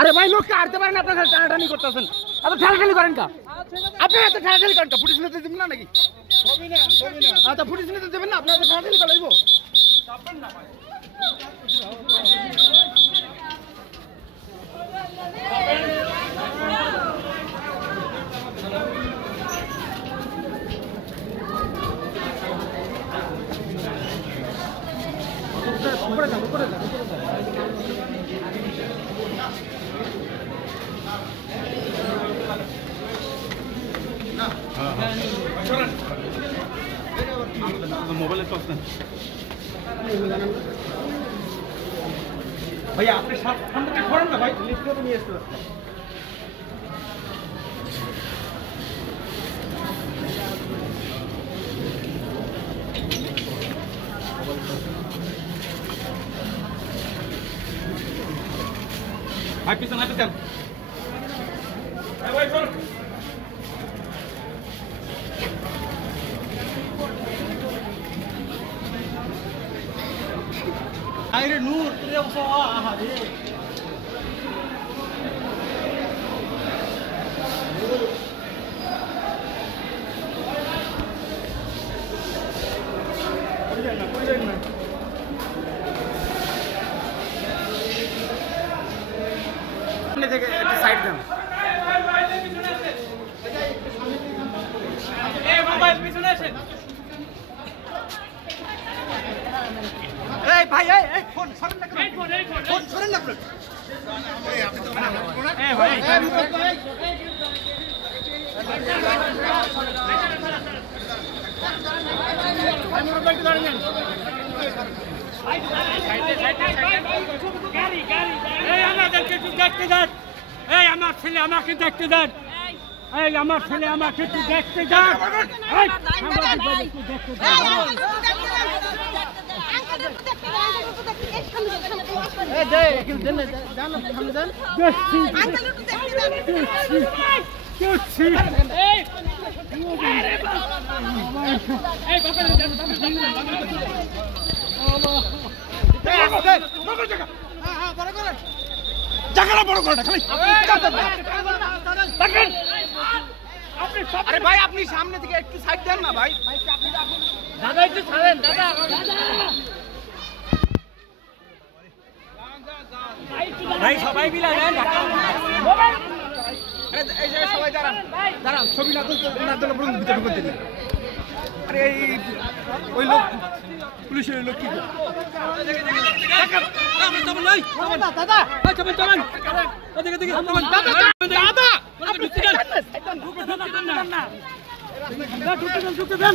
আরে ভাই লোককে হারতে পারেন আপনারা টানাটানি করতেছেন এত ঠেলাঠালি করেন কা আপনি এত ঠেলাঠালি করেন কা পুলিশ নিতে দেবেন না নাকি আচ্ছা পুলিশ নিতে দেবেন না আপনারা ঠেলাঠালি করাইব উপরে যান উপরে যান মোবাইলের টস না ভাইয়া আপনি সামনে করেন না ভাই লিফটে তো নিয়ে আসতে ভাই পিছনে পিছন ভাই চল আরে নূর তুই অবশ্য আহা রে থেকে একটা সাইড দেন এই মোবাইল পিছনে আসেন এই ভাই এই ফোন সরেন না ফোন সরেন না এই আপনি তো এই ভাই আমি মোবাইল ধরে নেন গাড়ি গাড়ি এই আমাদেরকে একটু দেখতে দেন এই আমার ছেলে আমাকে দেখতে দেন এই আমার ছেলে আমাকে একটু দেখতে দেন এই আমাকে একটু দেখতে দেন এই দে একটু দেন জান সামনে দেন আঙ্কেল একটু দেখতে দেন দেখছি এই আরে বাবা এই বাবা দেন আল্লাহ এই বড় জায়গা হ্যাঁ বড় করে জায়গাটা বড় করে খালি দেখেন আপনি আরে ভাই আপনি সামনে থেকে একটু সাইড দেন না ভাই দাদা একটু ছাড়েন দাদা ভাই সবাই মিলে দেন আরে এই যে সবাই দাঁড়ান দাঁড়ান ছবি না তুলতে না তুলে পুরো ভিতরে ঢুকতে দিন আরে ওই লোক পুলিশের লোক কি করে দাদা ওদিকে দিকে দাদা ঢুকতে দেন